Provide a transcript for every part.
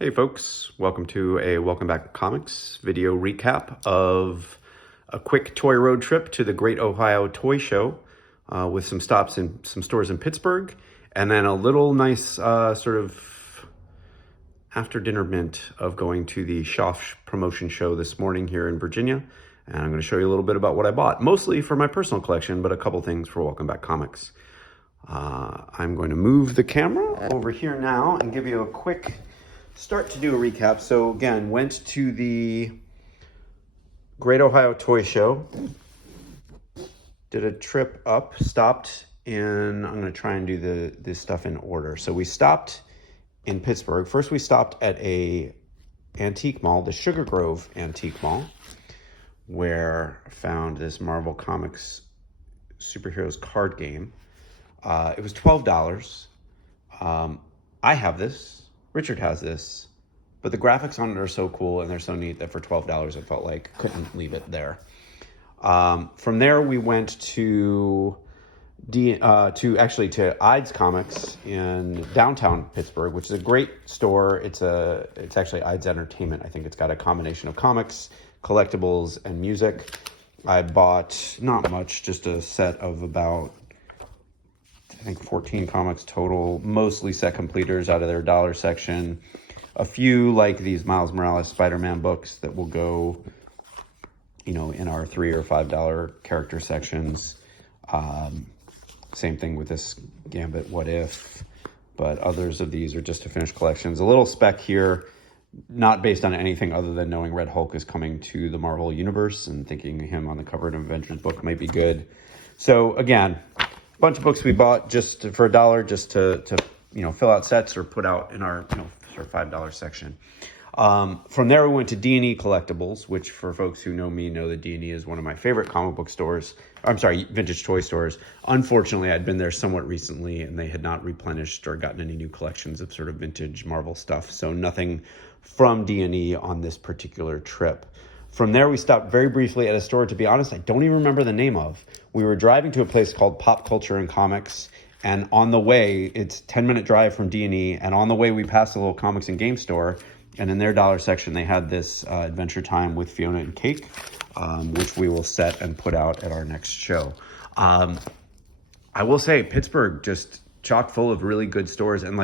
Hey folks, welcome to a Welcome Back to Comics video recap of a quick toy road trip to the Great Ohio Toy Show with some stops in some stores in Pittsburgh, and then a little nice sort of after dinner mint of going to the Schaff promotion show this morning here in Virginia. And I'm going to show you a little bit about what I bought, mostly for my personal collection, but a couple things for Welcome Back Comics. I'm going to move the camera over here now and give you a quick start to do a recap. So again, went to the Great Ohio Toy Show, did a trip up, stopped in, I'm going to try and do this stuff in order. So we stopped in Pittsburgh. First we stopped at a antique mall, the Sugar Grove Antique Mall, where I found this Marvel Comics Superheroes card game. It was $12. I have this. Richard has this, but the graphics on it are so cool and they're so neat that for $12 I felt like couldn't leave it there. From there we went to Ide's Comics in downtown Pittsburgh, which is a great store. It's actually Ide's Entertainment. I think it's got a combination of comics, collectibles, and music. I bought not much, just a set of about I think 14 comics total, mostly set completers out of their dollar section. A few like these Miles Morales Spider-Man books that will go, in our $3 or $5 character sections. Same thing with this Gambit What If, but others of these are just to finish collections. A little spec here, not based on anything other than knowing Red Hulk is coming to the Marvel Universe and thinking him on the cover of an Avengers book might be good. So again, bunch of books we bought just for $1, just to fill out sets or put out in our sort of $5 section. From there we went to D&E Collectibles, which for folks who know me know that D&E is one of my favorite comic book stores. Vintage toy stores. Unfortunately, I'd been there somewhat recently and they had not replenished or gotten any new collections of sort of vintage Marvel stuff. So nothing from D&E on this particular trip. From there, we stopped very briefly at a store, to be honest, I don't even remember the name of. We were driving to a place called Pop Culture and Comics, and on the way, it's a 10-minute drive from D&E, and on the way, we passed a little comics and game store, and in their dollar section, they had this Adventure Time with Fiona and Cake, which we will set and put out at our next show. I will say, Pittsburgh, just chock full of really good stores, and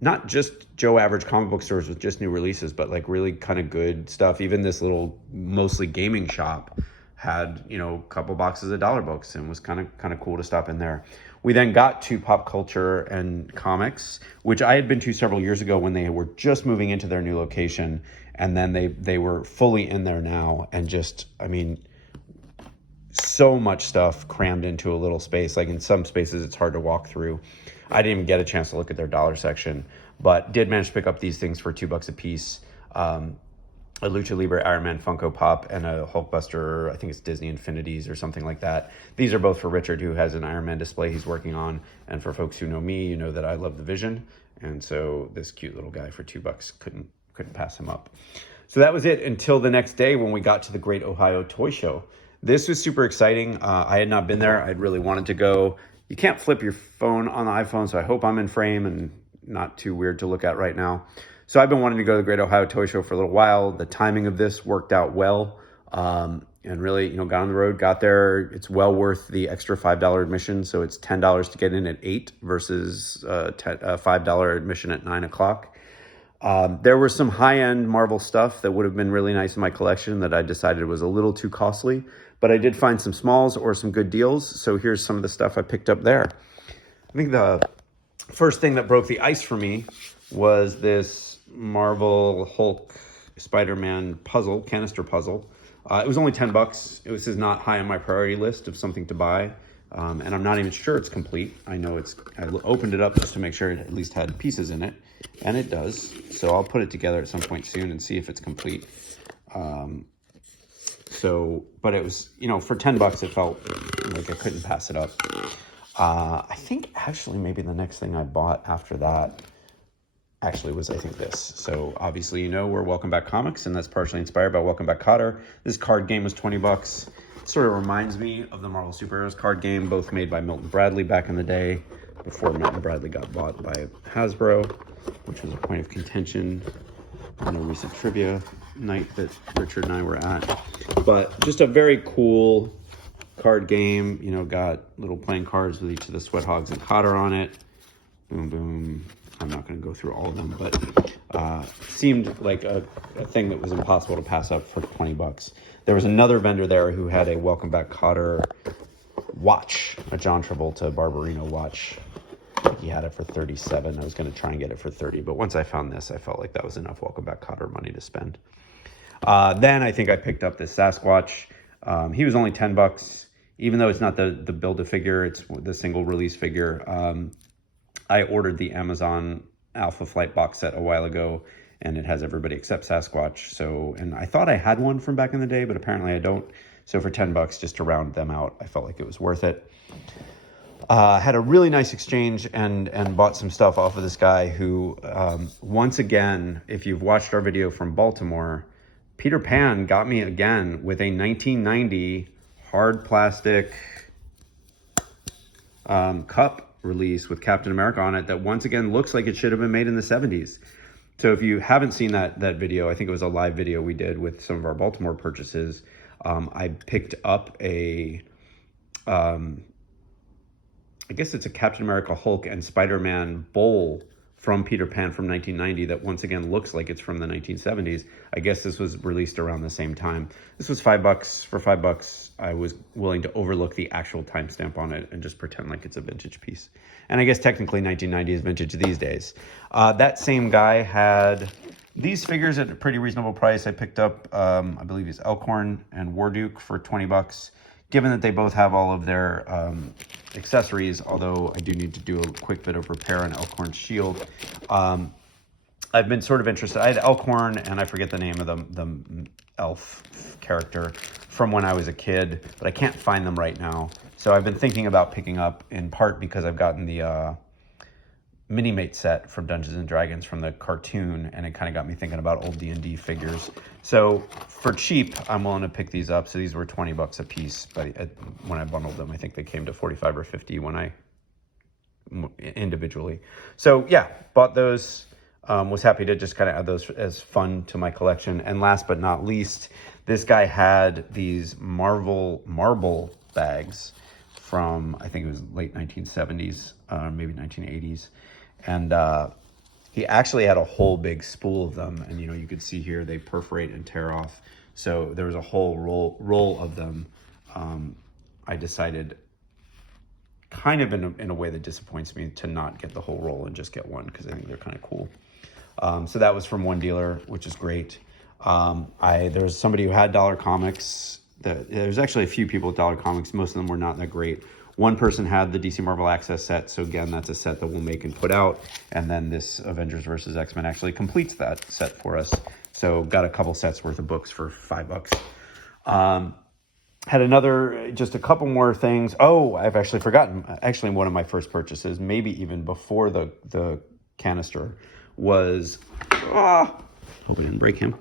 not just Joe average comic book stores with just new releases, but really kind of good stuff. Even this little mostly gaming shop had, a couple boxes of dollar books and was kind of cool to stop in there. We then got to Pop Culture and Comics, which I had been to several years ago when they were just moving into their new location. And then they were fully in there now. And just, so much stuff crammed into a little space. Like in some spaces, it's hard to walk through. I didn't even get a chance to look at their dollar section, but did manage to pick up these things for $2 a piece. A Lucha Libre Iron Man Funko Pop and a Hulkbuster, I think it's Disney Infinities or something like that. These are both for Richard, who has an Iron Man display he's working on. And for folks who know me, you know that I love the Vision. And so this cute little guy for $2 couldn't pass him up. So that was it until the next day when we got to the Great Ohio Toy Show. This was super exciting. I had not been there. I'd really wanted to go. You can't flip your phone on the iPhone, so I hope I'm in frame and not too weird to look at right now. So I've been wanting to go to the Great Ohio Toy Show for a little while. The timing of this worked out well, and really, got on the road, got there. It's well worth the extra $5 admission, so it's $10 to get in at 8 versus $5 admission at 9 o'clock. There was some high-end Marvel stuff that would have been really nice in my collection that I decided was a little too costly, but I did find some smalls or some good deals, so here's some of the stuff I picked up there. I think the first thing that broke the ice for me was this Marvel Hulk Spider-Man puzzle, canister puzzle. It was only $10. This is not high on my priority list of something to buy, and I'm not even sure it's complete. I opened it up just to make sure it at least had pieces in it, and it does. So I'll put it together at some point soon and see if it's complete. But it was, for $10, it felt like I couldn't pass it up. I think actually maybe the next thing I bought after that actually was, I think, this. So obviously, we're Welcome Back Comics, and that's partially inspired by Welcome Back Kotter. This card game was $20. It sort of reminds me of the Marvel Superheroes card game, both made by Milton Bradley back in the day. before Matt and Bradley got bought by Hasbro, which was a point of contention on a recent trivia night that Richard and I were at. But just a very cool card game, you know, got little playing cards with each of the Sweat Hogs and Cotter on it. Boom, boom. I'm not going to go through all of them, but seemed like a thing that was impossible to pass up for 20 bucks. There was another vendor there who had a Welcome Back Cotter watch, a John Travolta Barbarino watch. He had it for 37. I was going to try and get it for 30, but once I found this, I felt like that was enough Welcome Back Cotter money to spend. Then I think I picked up this Sasquatch. He was only 10 bucks, even though it's not the Build-A-Figure, it's the single release figure. I ordered the Amazon Alpha Flight box set a while ago, and it has everybody except Sasquatch. So, and I thought I had one from back in the day, but apparently I don't. So for 10 bucks, just to round them out, I felt like it was worth it. Had a really nice exchange and bought some stuff off of this guy who, once again, if you've watched our video from Baltimore, Peter Pan got me again with a 1990 hard plastic cup release with Captain America on it that once again looks like it should have been made in the 70s. So if you haven't seen that video, I think it was a live video we did with some of our Baltimore purchases. I picked up a, I guess it's a Captain America, Hulk, and Spider-Man bowl from Peter Pan from 1990 that once again looks like it's from the 1970s. I guess this was released around the same time. This was $5. For $5, I was willing to overlook the actual timestamp on it and just pretend like it's a vintage piece. And I guess technically 1990 is vintage these days. That same guy had these figures at a pretty reasonable price. I picked up, I believe he's Elkhorn and Warduke for 20 bucks. Given that they both have all of their accessories, although I do need to do a quick bit of repair on Elkhorn's shield. I've been sort of interested. I had Elkhorn, and I forget the name of the elf character from when I was a kid, but I can't find them right now. So I've been thinking about picking up, in part because I've gotten the Mini-Mate set from Dungeons and Dragons from the cartoon, and it kind of got me thinking about old D&D figures. So for cheap, I'm willing to pick these up. So these were 20 bucks a piece, but when I bundled them, I think they came to 45 or 50 when I individually. So yeah, bought those. Was happy to just kind of add those as fun to my collection. And last but not least, this guy had these marble bags from, I think it was late 1970s, maybe 1980s. And he actually had a whole big spool of them. And, you know, you could see here they perforate and tear off. So there was a whole roll of them. I decided, kind of in a way that disappoints me, to not get the whole roll and just get one, because I think they're kind of cool. So that was from one dealer, which is great. There was somebody who had Dollar Comics. There's actually a few people with Dollar Comics. Most of them were not that great. One person had the DC Marvel Access set, so again, that's a set that we'll make and put out. And then this Avengers vs. X-Men actually completes that set for us. So got a couple sets worth of books for $5. Had just a couple more things. Oh, I've actually forgotten. Actually, one of my first purchases, maybe even before the canister, was, hope I didn't break him,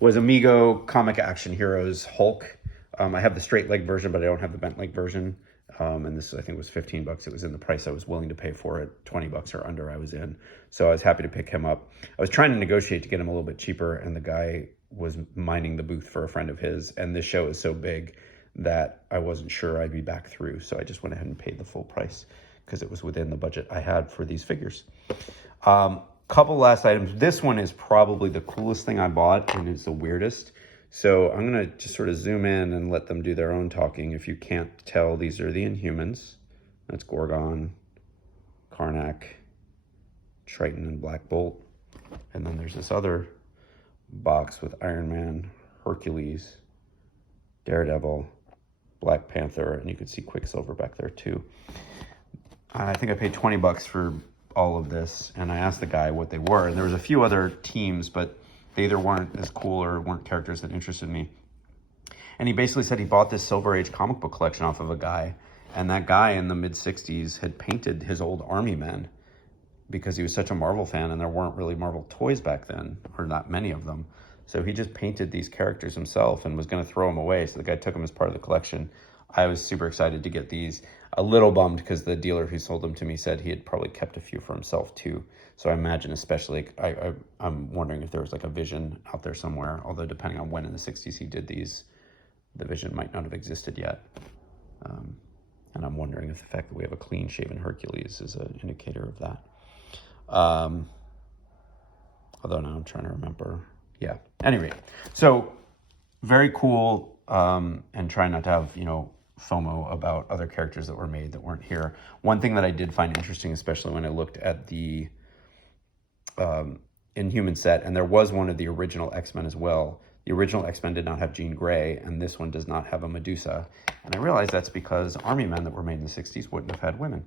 was Amigo Comic Action Heroes Hulk. I have the straight leg version, but I don't have the bent leg version. And this, I think, was 15 bucks. It was in the price I was willing to pay for it. 20 bucks or under I was in. So I was happy to pick him up. I was trying to negotiate to get him a little bit cheaper, and the guy was mining the booth for a friend of his. And this show is so big that I wasn't sure I'd be back through. So I just went ahead and paid the full price because it was within the budget I had for these figures. Couple last items. This one is probably the coolest thing I bought, and it's the weirdest. So I'm going to just sort of zoom in and let them do their own talking. If you can't tell, these are the Inhumans. That's Gorgon, Karnak, Triton, and Black Bolt. And then there's this other box with Iron Man, Hercules, Daredevil, Black Panther, and you can see Quicksilver back there too. I think I paid 20 bucks for all of this, and I asked the guy what they were. And there was a few other teams, but they either weren't as cool or weren't characters that interested me. And he basically said he bought this Silver Age comic book collection off of a guy, and that guy in the mid-60s had painted his old army men because he was such a Marvel fan, and there weren't really Marvel toys back then, or not many of them. So he just painted these characters himself and was going to throw them away. So the guy took them as part of the collection. I was super excited to get these. a little bummed because the dealer who sold them to me said he had probably kept a few for himself too. So I imagine especially, I'm wondering if there was like a Vision out there somewhere, although depending on when in the 60s he did these, the Vision might not have existed yet. And I'm wondering if the fact that we have a clean-shaven Hercules is an indicator of that. Although now I'm trying to remember. Yeah. Anyway, so very cool, and trying not to have, FOMO about other characters that were made that weren't here. One thing that I did find interesting, especially when I looked at the Inhuman set, and there was one of the original X-Men as well. The original X-Men did not have Jean Grey, and this one does not have a Medusa. And I realized that's because Army Men that were made in the 60s wouldn't have had women.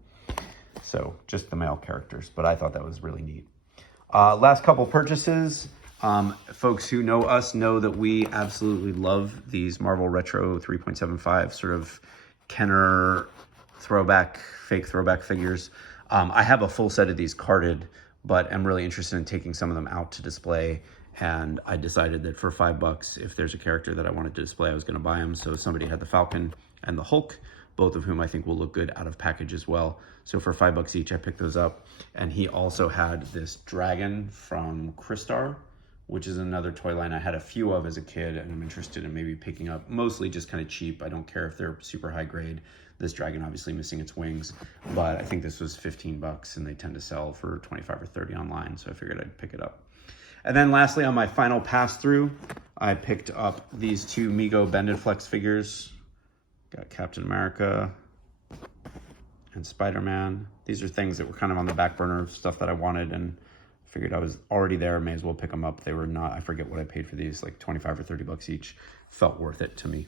So just the male characters, but I thought that was really neat. Last couple purchases. Folks who know us know that we absolutely love these Marvel Retro 3.75 sort of Kenner fake throwback figures. I have a full set of these carded, but I'm really interested in taking some of them out to display. And I decided that for $5, if there's a character that I wanted to display, I was going to buy them. So somebody had the Falcon and the Hulk, both of whom I think will look good out of package as well. So for $5 each, I picked those up. And he also had this dragon from Crystar, which is another toy line I had a few of as a kid, and I'm interested in maybe picking up, mostly just kind of cheap. I don't care if they're super high grade. This dragon obviously missing its wings, but I think this was $15, and they tend to sell for 25 or 30 online, so I figured I'd pick it up. And then lastly, on my final pass through, I picked up these two Mego Bended Flex figures. Got Captain America and Spider-Man. These are things that were kind of on the back burner of stuff that I wanted, and figured I was already there, may as well pick them up. They were not, I forget what I paid for these, like 25 or 30 bucks each. Felt worth it to me.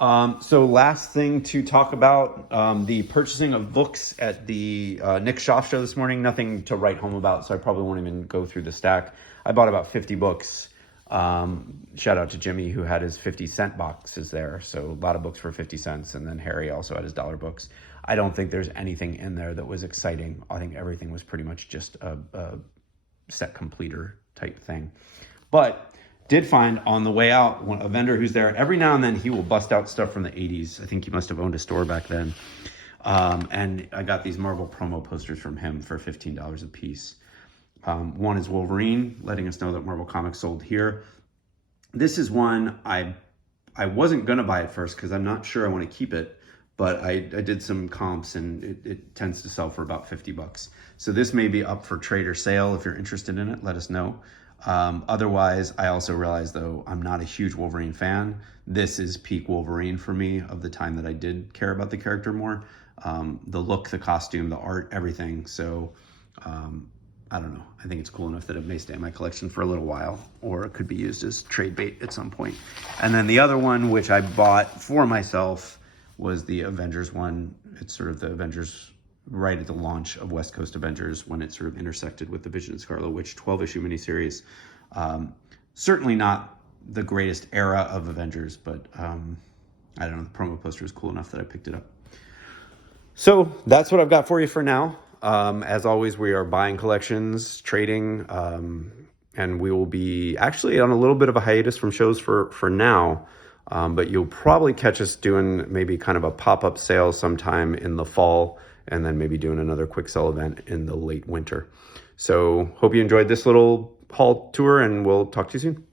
So last thing to talk about, the purchasing of books at the Nick Schaaf show this morning. Nothing to write home about, so I probably won't even go through the stack. I bought about 50 books. Shout out to Jimmy, who had his 50-cent boxes there. So a lot of books for 50 cents. And then Harry also had his dollar books. I don't think there's anything in there that was exciting. I think everything was pretty much just a set completer type thing. But did find on the way out a vendor who's there. Every now and then he will bust out stuff from the 80s. I think he must have owned a store back then. And I got these Marvel promo posters from him for $15 a piece. One is Wolverine, letting us know that Marvel Comics sold here. This is one I wasn't going to buy at first because I'm not sure I want to keep it, but I did some comps, and it tends to sell for about $50. So this may be up for trade or sale. If you're interested in it, let us know. Otherwise, I also realized, though, I'm not a huge Wolverine fan. This is peak Wolverine for me of the time that I did care about the character more. The look, the costume, the art, everything. So I don't know. I think it's cool enough that it may stay in my collection for a little while, or it could be used as trade bait at some point. And then the other one, which I bought for myself, was the Avengers one. It's sort of the Avengers right at the launch of West Coast Avengers, when it sort of intersected with the Vision and Scarlet Witch 12-issue miniseries. Certainly not the greatest era of Avengers, but I don't know, the promo poster is cool enough that I picked it up. So that's what I've got for you for now. As always, we are buying collections, trading, and we will be actually on a little bit of a hiatus from shows for now. But you'll probably catch us doing maybe kind of a pop-up sale sometime in the fall, and then maybe doing another quick sell event in the late winter. So hope you enjoyed this little haul tour, and we'll talk to you soon.